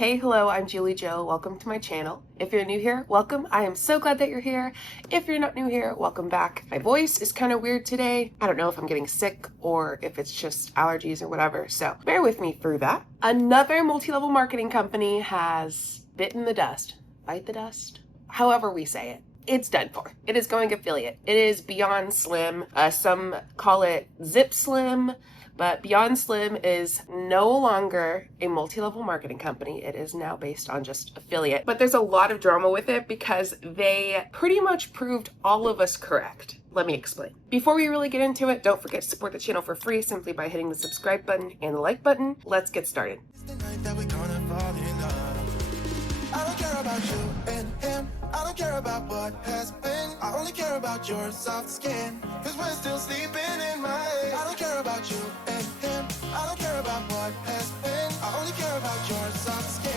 Hey, hello, I'm JulieJo. Welcome to my channel. If you're new here, welcome. I am so glad that you're here. If you're not new here, welcome back. My voice is kind of weird today. I don't know if I'm getting sick or if it's just allergies or whatever, so bear with me through that. Another multi-level marketing company has bitten the dust. Bite the dust? However we say it. It's done for. It is going affiliate. It is Beyond Slim. Some call it Zip Slim, but Beyond Slim is no longer a multi-level marketing company. It is now based on just affiliate. But there's a lot of drama with it because they pretty much proved all of us correct. Let me explain. Before we really get into it, don't forget to support the channel for free simply by hitting the subscribe button and the like button. Let's get started. I don't care about you and him. I don't care about what has been. I only care about your soft skin. Cause we're still sleeping in my head. I don't care about you and him. I don't care about what has been. I only care about your soft skin.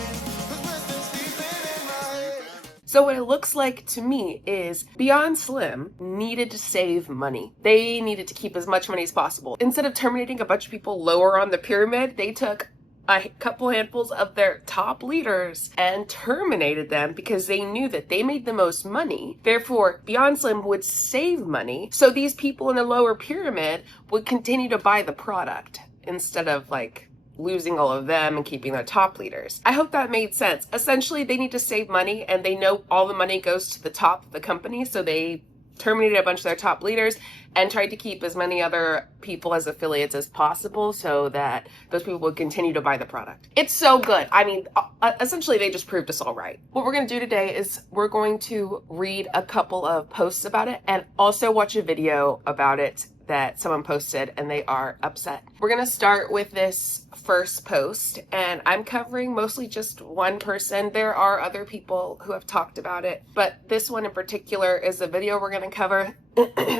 Cause we're still sleeping in my head. So what it looks like to me is Beyond Slim needed to save money. They needed to keep as much money as possible. Instead of terminating a bunch of people lower on the pyramid, they took a couple handfuls of their top leaders and terminated them because they knew that they made the most money. Therefore, Beyond Slim would save money, so these people in the lower pyramid would continue to buy the product instead of losing all of them and keeping their top leaders. I hope that made sense. Essentially, they need to save money and they know all the money goes to the top of the company, so they terminated a bunch of their top leaders and tried to keep as many other people as affiliates as possible so that those people would continue to buy the product. It's so good. I mean, essentially they just proved us all right. What we're going to do today is we're going to read a couple of posts about it and also watch a video about it that someone posted and they are upset. We're going to start with this first post and I'm covering mostly just one person. There are other people who have talked about it, but this one in particular is a video we're going to cover.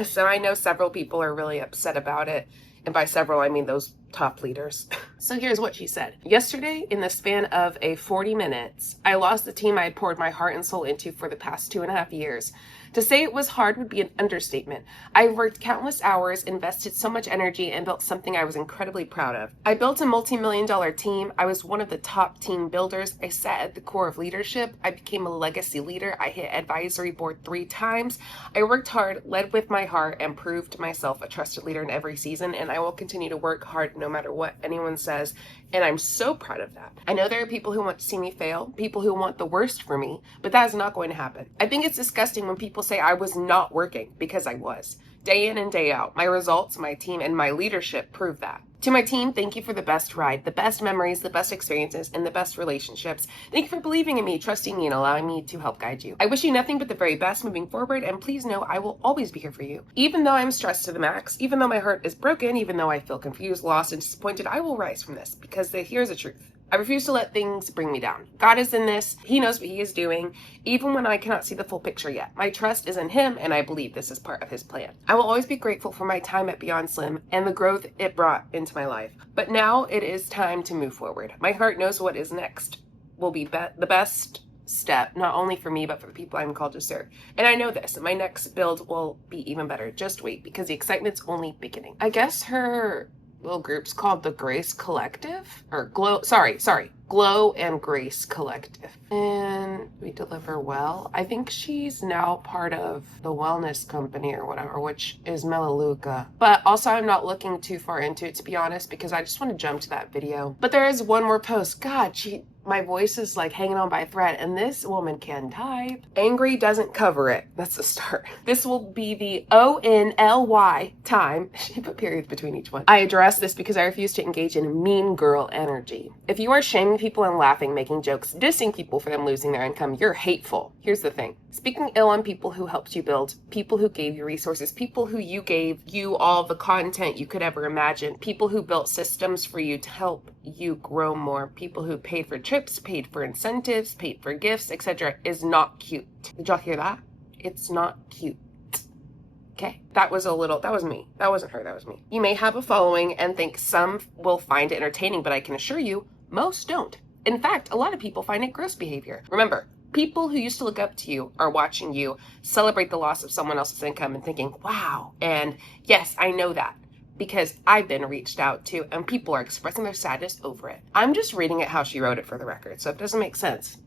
So I know several people are really upset about it. And by several, I mean those top leaders. So here's what she said. Yesterday, in the span of 40 minutes, I lost the team I had poured my heart and soul into for the past 2.5 years. To say it was hard would be an understatement. I worked countless hours, invested so much energy, and built something I was incredibly proud of. I built a multi-million-dollar team. I was one of the top team builders. I sat at the core of leadership. I became a legacy leader. I hit advisory board 3 times. I worked hard, led with my heart, and proved myself a trusted leader in every season, and I will continue to work hard no matter what anyone says, and I'm so proud of that. I know there are people who want to see me fail, people who want the worst for me, but that is not going to happen. I think it's disgusting when people say I was not working, because I was. Day in and day out. My results, my team, and my leadership prove that. To my team, thank you for the best ride, the best memories, the best experiences, and the best relationships. Thank you for believing in me, trusting me, and allowing me to help guide you. I wish you nothing but the very best moving forward, and please know I will always be here for you. Even though I'm stressed to the max, even though my heart is broken, even though I feel confused, lost, and disappointed, I will rise from this, because here's the truth. I refuse to let things bring me down. God is in this. He knows what he is doing, even when I cannot see the full picture yet. My trust is in him, and I believe this is part of his plan. I will always be grateful for my time at Beyond Slim and the growth it brought into my life. But now it is time to move forward. My heart knows what is next will be the best step, not only for me, but for the people I'm called to serve. And I know this, and my next build will be even better. Just wait, because the excitement's only beginning. I guess her little group's called the Grace Collective, or Glow and Grace Collective. And we deliver well. I think she's now part of the wellness company or whatever, which is Melaleuca. But also I'm not looking too far into it, to be honest, because I just want to jump to that video. But there is one more post. God, my voice is hanging on by a thread, and this woman can type. Angry doesn't cover it. That's the start. This will be the ONLY time. She put periods between each one. I address this because I refuse to engage in mean girl energy. If you are shaming people and laughing, making jokes, dissing people for them losing their income, you're hateful. Here's the thing. Speaking ill on people who helped you build, people who gave you resources, people who gave you all the content you could ever imagine, people who built systems for you to help you grow more, people who paid for trips, paid for incentives, paid for gifts, etc. is not cute. Did y'all hear that? It's not cute. Okay, that was me. That wasn't her, that was me. You may have a following and think some will find it entertaining, but I can assure you, most don't. In fact, a lot of people find it gross behavior. Remember, people who used to look up to you are watching you celebrate the loss of someone else's income and thinking, wow. And yes, I know that. because I've been reached out to and people are expressing their sadness over it. I'm just reading it how she wrote it for the record, so if it doesn't make sense,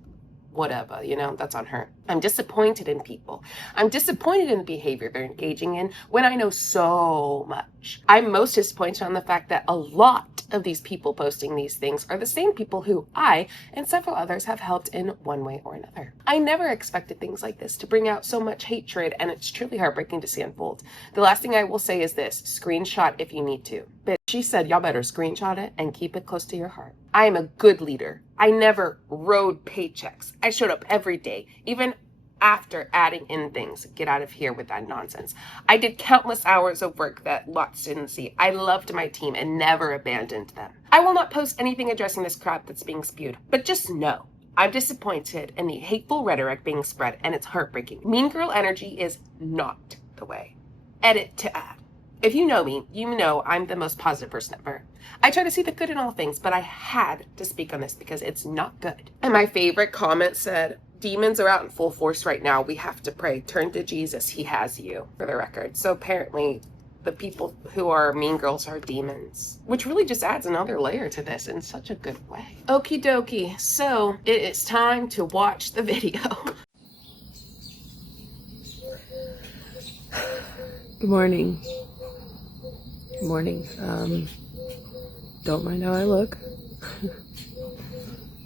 whatever, that's on her. I'm disappointed in people. I'm disappointed in the behavior they're engaging in when I know so much. I'm most disappointed on the fact that a lot of these people posting these things are the same people who I and several others have helped in one way or another. I never expected things like this to bring out so much hatred, and it's truly heartbreaking to see unfold. The last thing I will say is this: screenshot if you need to. But she said y'all better screenshot it and keep it close to your heart. I am a good leader. I never rode paychecks. I showed up every day, even after adding in things. Get out of here with that nonsense. I did countless hours of work that lots didn't see. I loved my team and never abandoned them. I will not post anything addressing this crap that's being spewed, but just know I'm disappointed in the hateful rhetoric being spread, and it's heartbreaking. Mean girl energy is not the way. Edit to add. If you know me, you know I'm the most positive person ever. I try to see the good in all things, but I had to speak on this because it's not good. And my favorite comment said, demons are out in full force right now. We have to pray. Turn to Jesus. He has you, for the record. So apparently the people who are mean girls are demons, which really just adds another layer to this in such a good way. Okie dokie. So it is time to watch the video. Good morning. Good morning. Don't mind how I look.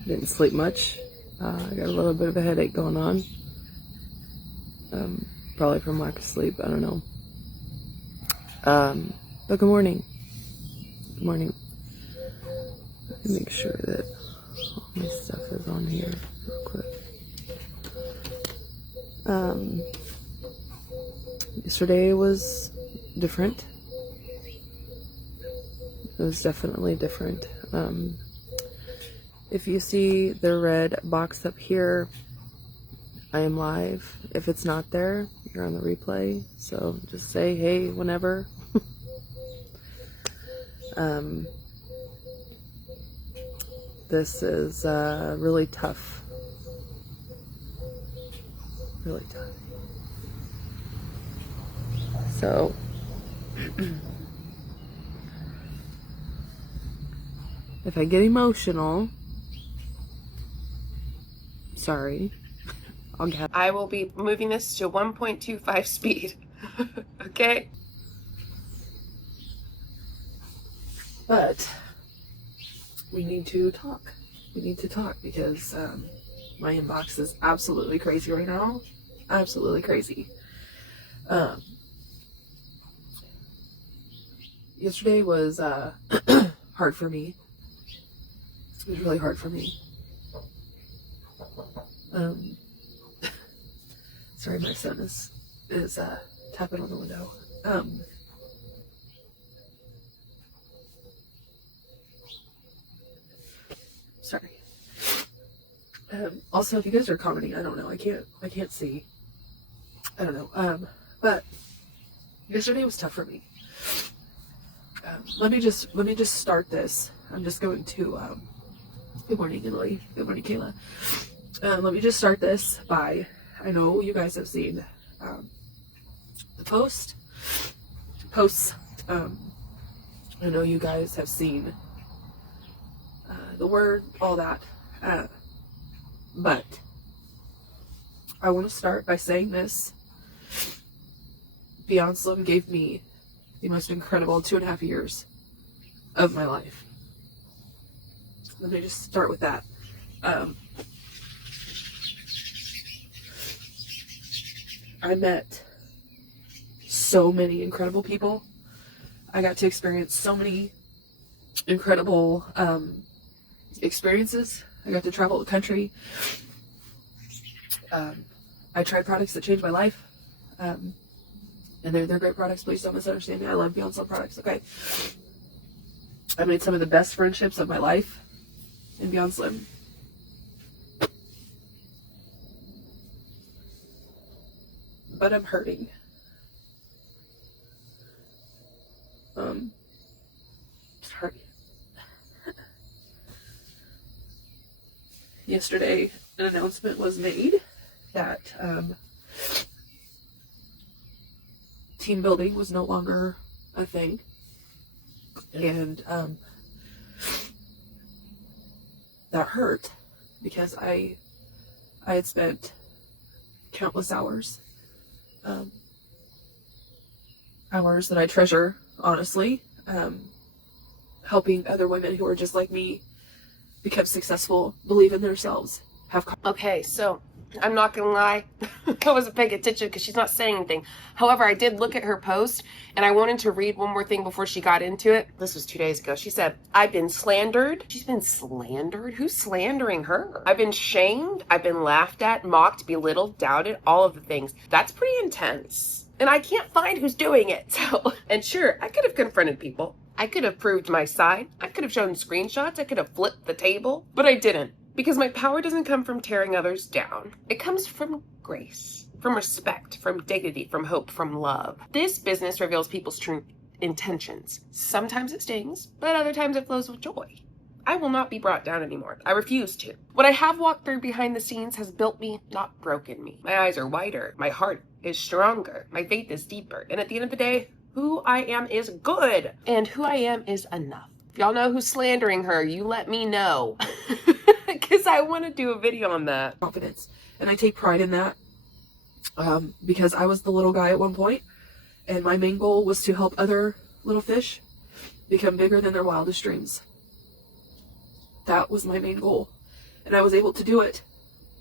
Didn't sleep much. I got a little bit of a headache going on. Probably from lack of sleep. I don't know. But good morning. Good morning. Let me make sure that all my stuff is on here real quick. Yesterday was different. It was definitely different. If you see the red box up here, I am live. If it's not there, you're on the replay. So just say hey whenever. This is really tough. Really tough. So if I get emotional, sorry. I will be moving this to 1.25 speed. Okay? But we need to talk. We need to talk because my inbox is absolutely crazy right now. Absolutely crazy. Yesterday was hard for me. It was really hard for me. Sorry, my son is tapping on the window. Sorry. Also, if you guys are commenting, I don't know. I can't see. I don't know. But yesterday was tough for me. Let me just start this. I'm just going to. Good morning, Italy. Good morning, Kayla. Let me just start this by. I know you guys have seen the posts. I know you guys have seen the word, all that. But I want to start by saying this. Beyond Slim gave me the most incredible 2.5 years of my life. Let me just start with that. I met so many incredible people. I got to experience so many incredible experiences. I got to travel the country. I tried products that changed my life. And they're great products. Please don't misunderstand me. I love Beyond Slim products, okay? I made some of the best friendships of my life in Beyond Slim. But I'm hurting. Sorry. Yesterday, an announcement was made that team building was no longer a thing. And that hurt because I had spent countless hours that I treasure, honestly, helping other women who are just like me become successful, believe in themselves, Okay, so I'm not gonna lie, I wasn't paying attention because she's not saying anything. However, I did look at her post and I wanted to read one more thing before she got into it. This was 2 days ago. She said, I've been slandered. She's been slandered? Who's slandering her? I've been shamed. I've been laughed at, mocked, belittled, doubted, all of the things. That's pretty intense. And I can't find who's doing it. So, and sure, I could have confronted people. I could have proved my side. I could have shown screenshots. I could have flipped the table, but I didn't. Because my power doesn't come from tearing others down. It comes from grace, from respect, from dignity, from hope, from love. This business reveals people's true intentions. Sometimes it stings, but other times it flows with joy. I will not be brought down anymore. I refuse to. What I have walked through behind the scenes has built me, not broken me. My eyes are wider. My heart is stronger. My faith is deeper. And at the end of the day, who I am is good. And who I am is enough. If y'all know who's slandering her, you let me know. Because I want to do a video on that. Confidence. And I take pride in that because I was the little guy at one point, and my main goal was to help other little fish become bigger than their wildest dreams. That was my main goal. And I was able to do it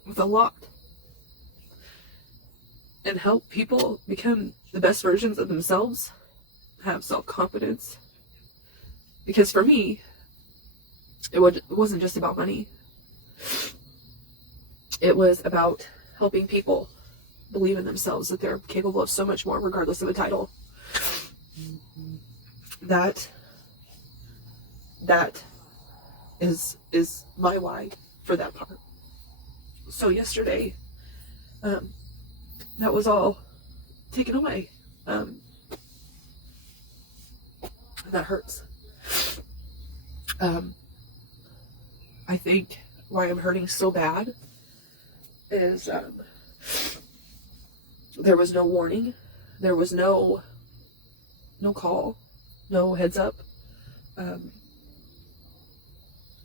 with a lot. And help people become the best versions of themselves, have self-confidence. Because for me, it wasn't just about money. It was about helping people believe in themselves, that they're capable of so much more regardless of a title. That is my why for that part. So yesterday, that was all taken away. That hurts. I think why I'm hurting so bad is there was no warning, there was no call, no heads up. It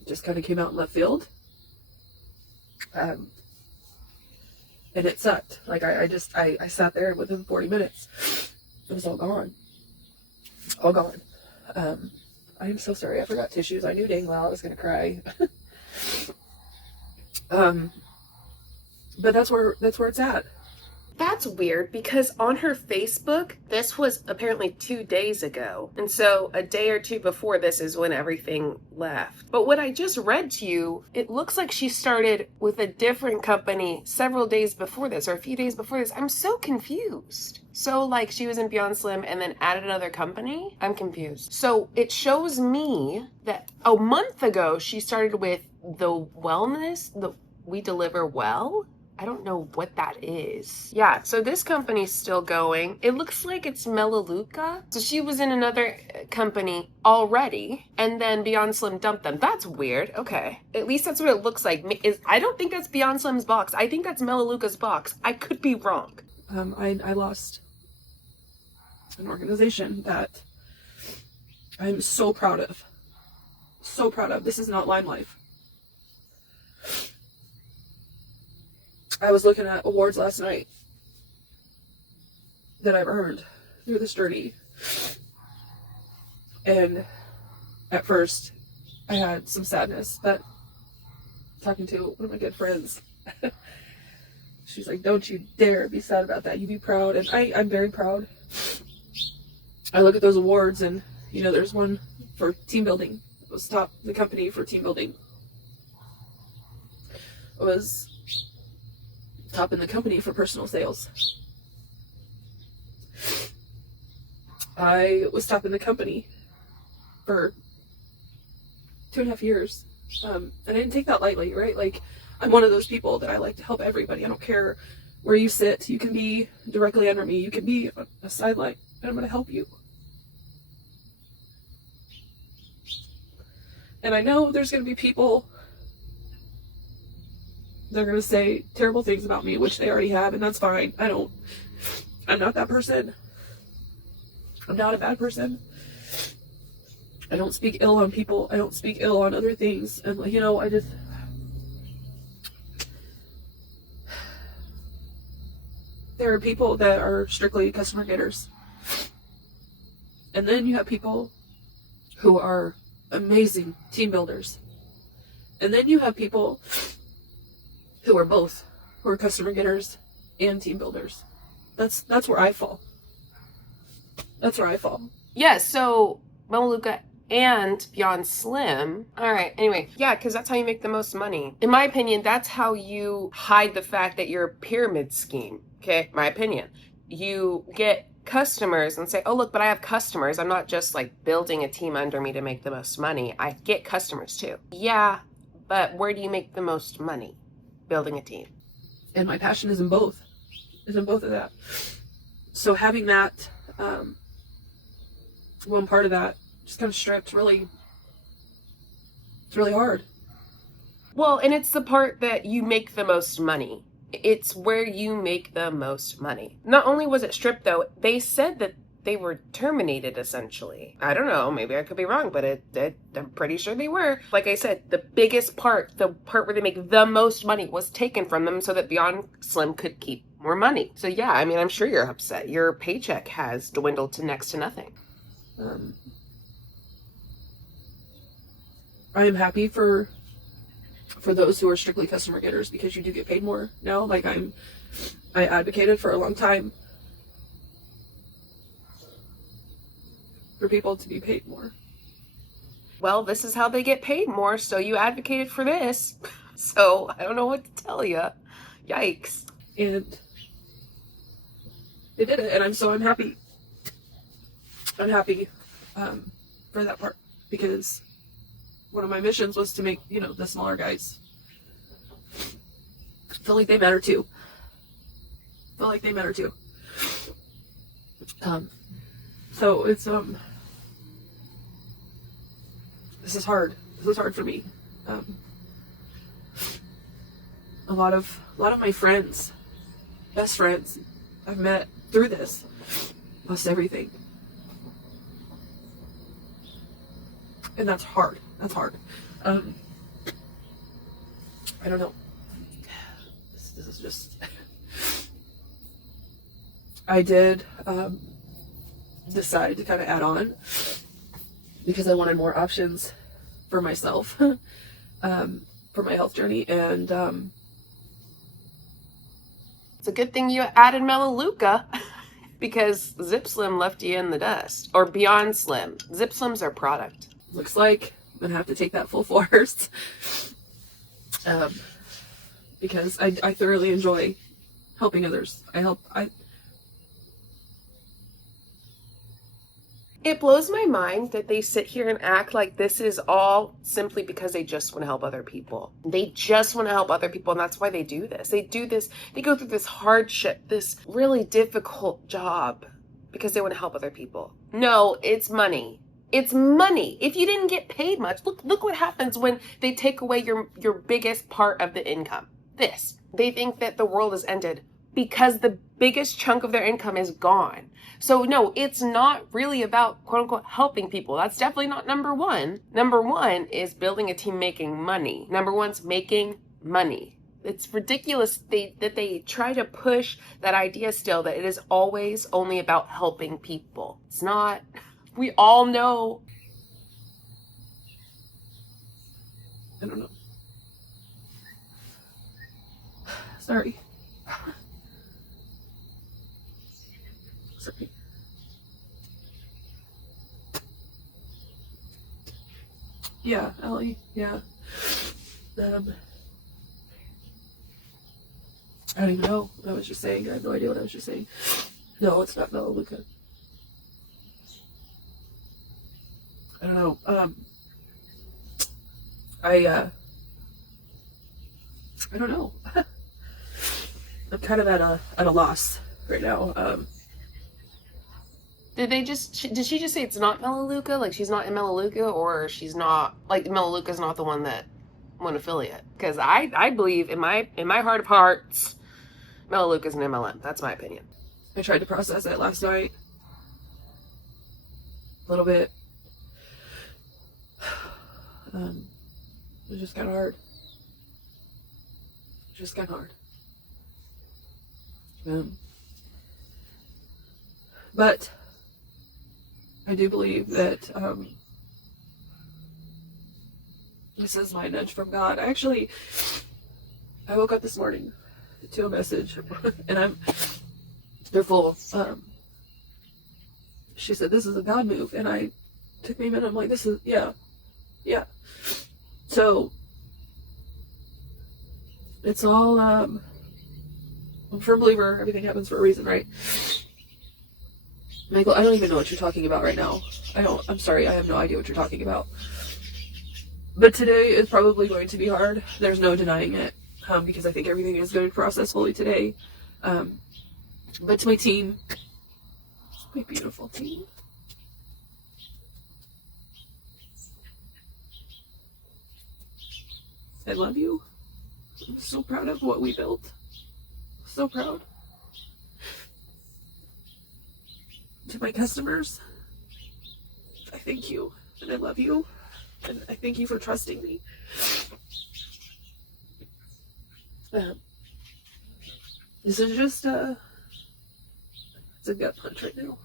just kind of came out in left field, and it sucked. Like I sat there, and within 40 minutes, it was all gone. I am so sorry. I forgot tissues. I knew dang well I was gonna cry. But that's where it's at. That's weird because on her Facebook, this was apparently 2 days ago. And so a day or two before this is when everything left. But what I just read to you, it looks like she started with a different company several days before this, or a few days before this. I'm so confused. So like she was in Beyond Slim and then added another company? I'm confused. So it shows me that a month ago she started with the wellness, the We Deliver Well. I don't know what that is. Yeah, so this company's still going. It looks like it's Melaleuca. So she was in another company already, and then Beyond Slim dumped them. That's weird. Okay. At least that's what it looks like. I don't think that's Beyond Slim's box. I think that's Melaleuca's box. I could be wrong. I lost an organization that I'm so proud of. So proud of. This is not Lime Life. I was looking at awards last night that I've earned through this journey. And at first, I had some sadness, but talking to one of my good friends, she's like, don't you dare be sad about that. You be proud. And I'm very proud. I look at those awards and, you know, there's one for team building. It was top the company for team building. It was top in the company for personal sales. I was top in the company for 2.5 years. And I didn't take that lightly, right? Like, I'm one of those people that I like to help everybody. I don't care where you sit. You can be directly under me. You can be a sideline, and I'm going to help you. And I know there's going to be people, they're going to say terrible things about me, which they already have, and that's fine. I'm not that person. I'm not a bad person. I don't speak ill on people. I don't speak ill on other things. And, you know, there are people that are strictly customer getters. And then you have people who are amazing team builders. And then you have people who are both, who are customer getters and team builders. That's where I fall. That's where I fall. Yeah, so Melaleuca and Beyond Slim. All right, anyway, yeah, because that's how you make the most money. In my opinion, that's how you hide the fact that you're a pyramid scheme. Okay, my opinion. You get customers and say, oh, look, but I have customers. I'm not just like building a team under me to make the most money. I get customers too. Yeah, but where do you make the most money? Building a team. And my passion is in both. Is in both of that. So having that, one part of that just kind of stripped, really, it's really hard. Well, and it's the part that you make the most money. It's where you make the most money. Not only was it stripped, though, they said that they were terminated, essentially. I don't know, maybe I could be wrong, but I'm pretty sure they were. Like I said, the biggest part, the part where they make the most money, was taken from them so that Beyond Slim could keep more money. So yeah, I mean, I'm sure you're upset. Your paycheck has dwindled to next to nothing. I am happy for those who are strictly customer getters, because you do get paid more now. Like I advocated for a long time for people to be paid more. Well, this is how they get paid more, so you advocated for this. So I don't know what to tell you. Yikes. And they did it, and I'm happy. I'm happy for that part, because one of my missions was to make, you know, the smaller guys feel like they matter too. So it's this is hard. This is hard for me. A lot of my friends, best friends, I've met through this, lost everything. And that's hard. That's hard. I don't know. This is just... I did decide to kind of add on, because I wanted more options for myself, for my health journey. And it's a good thing you added Melaleuca, because Zip Slim left you in the dust. Or Beyond Slim. Zip Slim's our product. Looks like I'm gonna have to take that full force, because I thoroughly enjoy helping others. It blows my mind that they sit here and act like this is all simply because they just want to help other people. They just want to help other people, and that's why they do this. They go through this hardship, this really difficult job, because they want to help other people. No, it's money. It's money. If you didn't get paid much, look what happens when they take away your biggest part of the income. They think that the world has ended because the biggest chunk of their income is gone. So no, it's not really about quote unquote helping people. That's definitely not number one. Number one is building a team, making money. Number one's making money. It's ridiculous that they try to push that idea still, that it is always only about helping people. It's not. We all know. I don't know. Sorry. Sorry. Yeah, Ellie. Yeah. I don't even know what I was just saying. I have no idea what I was just saying. No, it's not Melaleuca. I don't know. I don't know. I'm kind of at a loss right now. Did she just say it's not Melaleuca? Like she's not in Melaleuca, or she's not, like Melaleuca's not the one that won affiliate? Because I believe in my heart of hearts, Melaleuca's an MLM. That's my opinion. I tried to process it last night a little bit, It just got hard. It just got hard. But I do believe that this is my nudge from God. I woke up this morning to a message, and they're full. She said, "This is a God move," and I took me a minute. I'm like, "This is yeah." So it's all. I'm a firm believer. Everything happens for a reason, right? Michael, I don't even know what you're talking about right now. I'm sorry, I have no idea what you're talking about. But today is probably going to be hard. There's no denying it, because I think everything is going to process fully today. But to my team, my beautiful team, I love you. I'm so proud of what we built. So proud. To my customers, I thank you and I love you, and I thank you for trusting me. This is just it's a gut punch right now.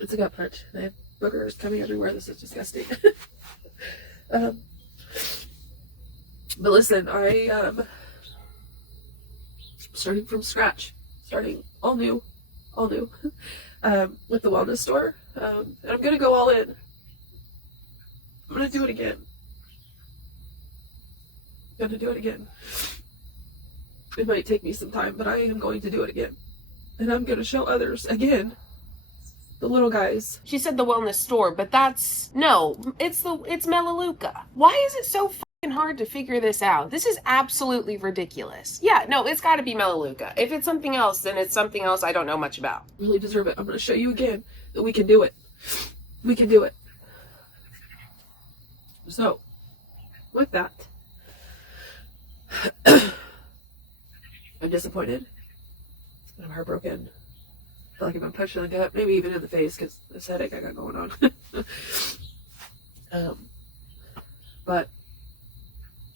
It's a gut punch. I have boogers coming everywhere. This is disgusting. But listen, I starting from scratch, starting all new, with the wellness store, and I'm gonna go all in. I'm gonna do it again. It might take me some time, but I am going to do it again, and I'm gonna show others again. The little guys. She said the wellness store, but it's Melaleuca. Why is it so fucking hard to figure this out? This is absolutely ridiculous. Yeah, no, it's got to be Melaleuca. If it's something else, then it's something else I don't know much about. Really deserve it. I'm going to show you again that we can do it. We can do it. So, with that, I'm disappointed. I'm heartbroken. I feel like I've been punched in the gut, maybe even in the face, because this headache I got going on. But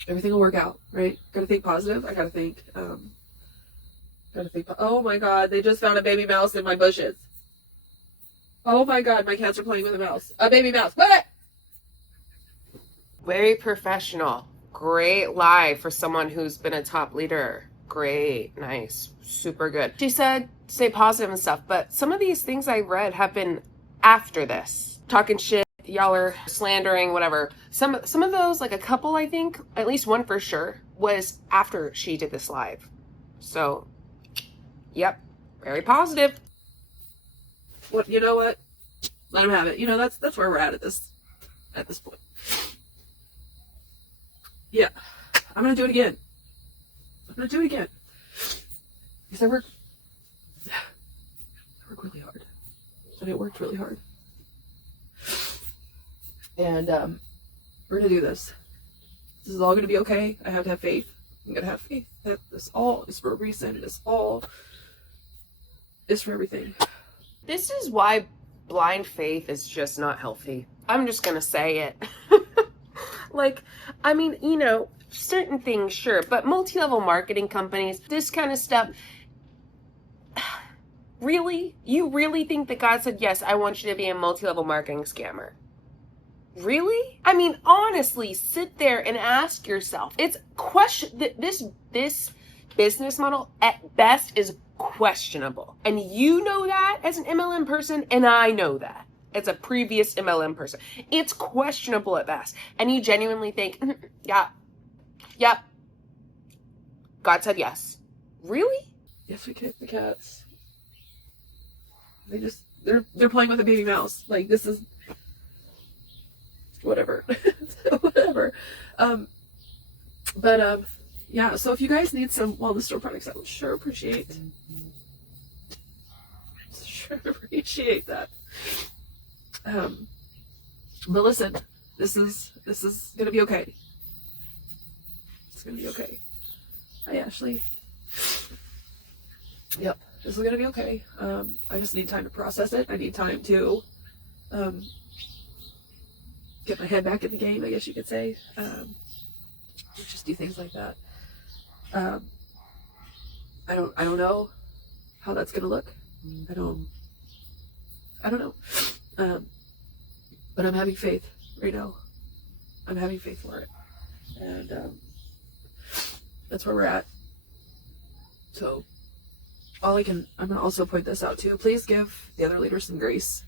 everything will work out, right? Gotta think positive. I gotta think. Oh my God! They just found a baby mouse in my bushes. Oh my God! My cats are playing with a mouse. A baby mouse. What? Very professional. Great lie for someone who's been a top leader. Great, nice, super good. She said stay positive and stuff, but some of these things I read have been after this. Talking shit, y'all are slandering, whatever. Some of those, like a couple, I think, at least one for sure, was after she did this live. So, yep, very positive. What, you know what? Let him have it. You know, that's where we're at this point. Yeah, I'm gonna do it again. Because I work really hard. And it worked really hard. And we're gonna do this. This is all gonna be okay. I have to have faith. I'm gonna have faith that this all is for a reason. This all is for everything. This is why blind faith is just not healthy. I'm just gonna say it. Like, I mean, you know, certain things, sure, but multi-level marketing companies, this kind of stuff, really? You really think that God said, yes, I want you to be a multi-level marketing scammer? Really? I mean, honestly, sit there and ask yourself. It's this business model at best is questionable. And you know that as an MLM person, and I know that as a previous MLM person. It's questionable at best. And you genuinely think, yep, God said yes. Really? Yes, we kicked the cats. They're playing with a baby mouse. Like, this is whatever. Whatever. Yeah, so if you guys need some wellness store products, I would sure appreciate that. But listen, this is gonna be okay. It's gonna be okay. Hi, Ashley. Yep. This is gonna be okay. I just need time to process it. I need time to get my head back in the game, I guess you could say. Just do things like that. I don't know how that's gonna look. I don't know. But I'm having faith right now. I'm having faith for it. And that's where we're at. So I'm gonna also point this out too. Please give the other leaders some grace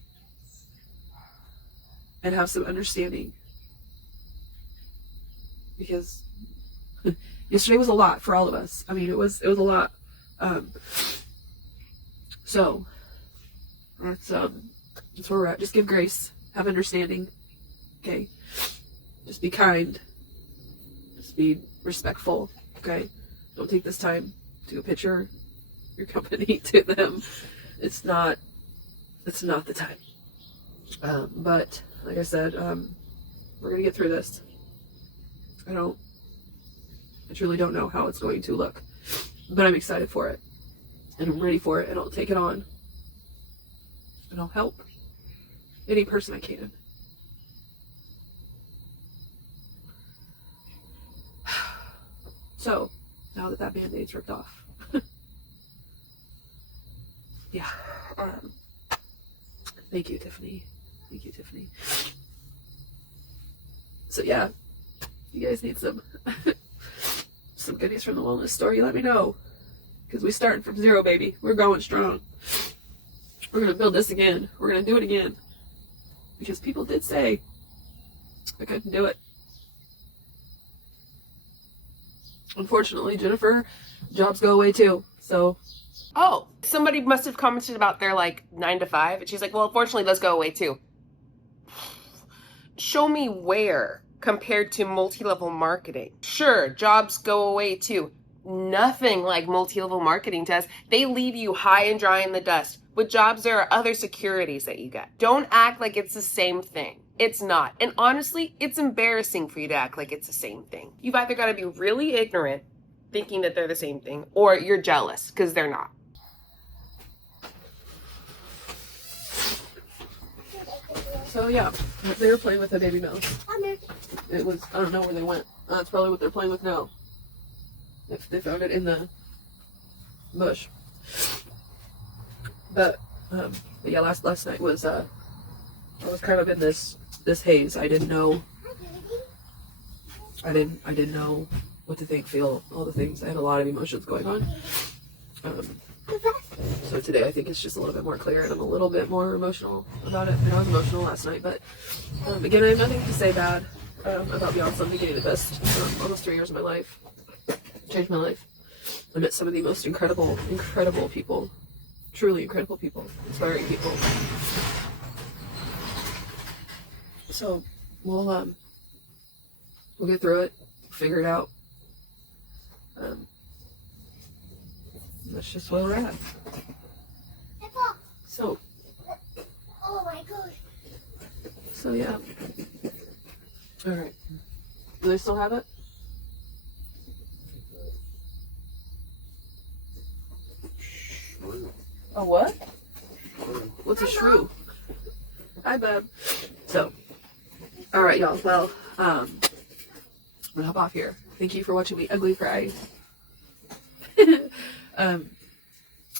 and have some understanding. Because yesterday was a lot for all of us. I mean, it was a lot. So that's where we're at. Just give grace, have understanding. Okay. Just be kind. Just be respectful. Okay. Don't take this time to picture your company to them. It's not the time. But like I said, we're gonna get through this. I truly don't know how it's going to look, but I'm excited for it, and I'm ready for it, and I'll take it on, and I'll help any person I can. So now that Band-Aid's ripped off, yeah. Thank you, Tiffany. Thank you, Tiffany. So yeah, you guys need some goodies from the wellness store, you let me know. Because we starting from zero, baby. We're going strong. We're going to build this again. We're going to do it again. Because people did say I couldn't do it. Unfortunately, Jennifer, jobs go away too. So. Oh, somebody must have commented about their 9 to 5. And she's like, well, unfortunately, those go away too. Show me where compared to multi-level marketing. Sure, jobs go away too. Nothing like multi-level marketing does. They leave you high and dry in the dust. With jobs, there are other securities that you get. Don't act like it's the same thing. It's not. And honestly, it's embarrassing for you to act like it's the same thing. You've either got to be really ignorant, thinking that they're the same thing, or you're jealous because they're not. So yeah, they were playing with a baby mouse. It was, I don't know where they went. That's probably what they're playing with now. If they found it in the bush. But yeah, last night was I was kind of in this haze. I didn't know what to think, feel, all the things. I had a lot of emotions going on. So today I think it's just a little bit more clear, and I'm a little bit more emotional about it. And I was emotional last night, but again, I have nothing to say bad about Beyonce. I'm getting the best almost 3 years of my life. Changed my life. I met some of the most incredible people. Truly incredible people. Inspiring people. So we'll get through it, figure it out. That's just where we're at. So. Oh my gosh. So yeah. All right. Do they still have it? A what? What's a shrew? Hi, bub. So, all right, y'all. Well, I'm gonna hop off here. Thank you for watching me ugly cry.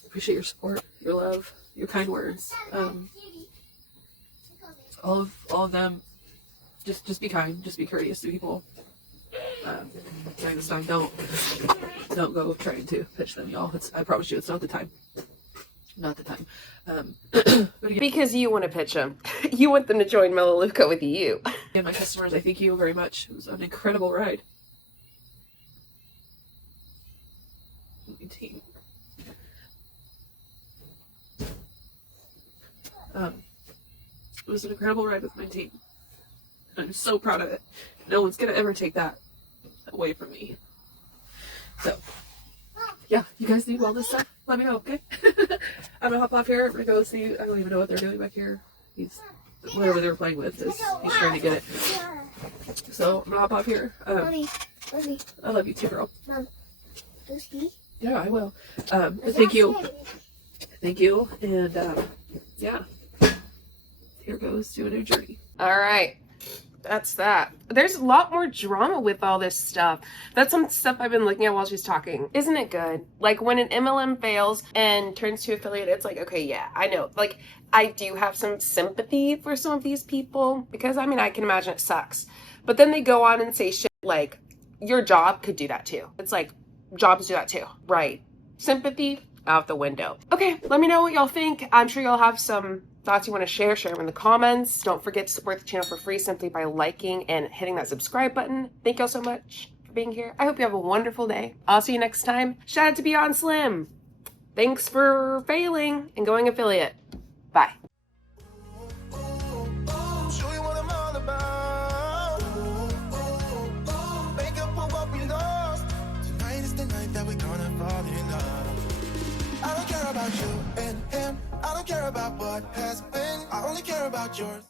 Appreciate your support, your love, your kind words. All of them. Just be kind. Just be courteous to people. During this time, don't go trying to pitch them, y'all. I promise you, it's not the time. Not the time. But again, Because you want to pitch them. You want them to join Melaleuca with you. and my customers, I thank you very much. It was an incredible ride. My team. It was an incredible ride with my team. I'm so proud of it. No one's gonna ever take that away from me. So, yeah, you guys need wellness stuff? Let me know, okay? I'm gonna hop off here. I'm gonna go see. I don't even know what they're doing back here. Whatever they're playing with he's trying to get it. So I'm gonna hop off here. Mommy. I love you too, girl. Mom. Lucy. Yeah, I will. But thank you Thank you. And yeah, here goes to a new journey. All right. That's that. There's a lot more drama with all this stuff. That's some stuff I've been looking at while she's talking. Isn't it good? Like when an MLM fails and turns to affiliate, it's like, okay, yeah, I know. Like I do have some sympathy for some of these people because I mean, I can imagine it sucks. But then they go on and say shit like, your job could do that too. It's like, jobs do that too. Right. Sympathy out the window. Okay, let me know what y'all think. I'm sure y'all have some thoughts you want to share them in the comments. Don't forget to support the channel for free simply by liking and hitting that subscribe button. Thank y'all so much for being here. I hope you have a wonderful day. I'll see you next time. Shout out to Beyond Slim. Thanks for failing and going affiliate. Bye. Show you what I'm all about. Make up for what we lost. Tonight is the night that we're gonna fall in love. I don't care about you and him. I don't care about what has been. I only care about yours.